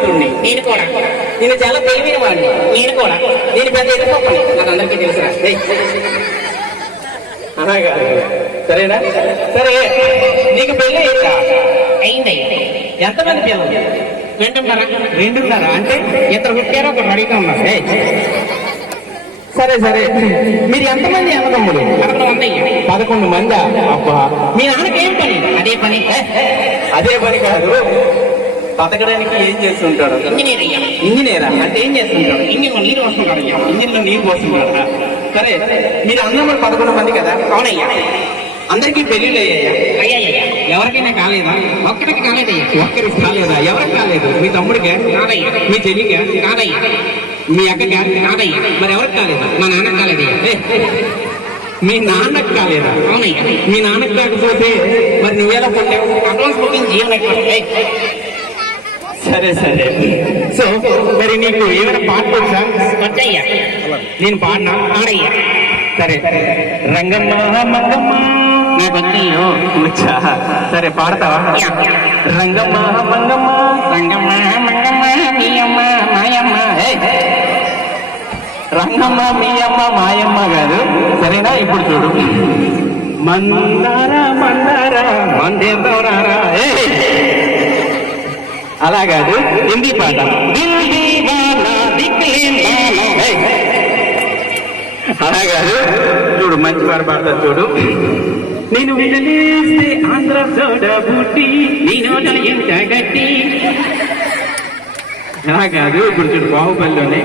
బుద్ధిమంతుడిని. నేను కూడా. నేను చాలా తెలివైన వాడిని. నేను కూడా. నేను పెద్ద ఎదుర్కోపని నాకు అందరికీ తెలుసురా. అలాగా సరేనా? సరే, నీకు పెళ్ళి అయిందా? అయిందయ్యా. ఎంతమంది పిల్లలు? 2.5. 2.5 అంటే ఇద్దరు పుట్టారు, ఒకటి రెడీగా ఉన్నారు. సరే సరే, మీరు ఎంతమంది అన్నదమ్ములు? 11 మంది. అబ్బా, మీ నాన్నకేం పని? అదే పని. అదే పని కాదు, బతకడానికి ఏం చేస్తుంటాడు? ఇంజనీర్ అయ్యా. ఇంజనీరా అంటే ఏం చేస్తుంటాడు? ఇంజనీర్ నీరు వస్తుంటాడు అయ్యా. ఇంజిన్లో నీరు పోస్తుంటారా? సరే, మీరు అన్నదమ్ములు 11 మంది కదా? అవునయ్యా. అందరికీ పెళ్లిళ్ళు అయ్యాయా? అయ్యాయ్యా. ఎవరికైనా కాలేదా? ఒక్కడికి కాలేదయ్యా. ఒక్కరికి కాలేదా? ఎవరికి కాలేదు? మీ తమ్ముడికి కాదయ్యా. మీ చెల్లికి కాదయ్యా. మీ అక్కకి కాదయ్యా. మరి ఎవరికి కాలేదా? మా నాన్న కాలేదయ్యా. మీ నాన్నకి కాలేదా? అవునయ్యా. మీ నాన్నకి కాకపోతే మరి నువ్వెలా పుట్టావు? అడ్వాన్స్ బుకింగ్ జీవన. సరే సరే, సో మరి నీకు ఏమైనా పాట వచ్చా? వచ్చయ్యా. నేను పాడినా? ఆడయ్యా. సరే, రంగమ్మ మంగమ్మ నాకు వచ్చయ్యో. వచ్చా? సరే, పాడతావా? రంగమ్మ మంగమ్మ రంగమ్మ మంగమ్మ మీయమ్మ మాయమ్మ. రంగమ్మ మీ అమ్మ మాయమ్మ కాదు, సరేనా? ఇప్పుడు చూడు. మందారా మందారా మందేందోరారా. అలా కాదు, హిందీ పాట. అలా కాదు, చూడు, మంచి పాట పాడతా చూడు. నేను విడలేస్తే ఆంధ్ర సోడ బుట్టి నీ నోటల ఎంత గట్టి. అలా కాదు, ఇప్పుడు చూడు, బాహుబలిలోనే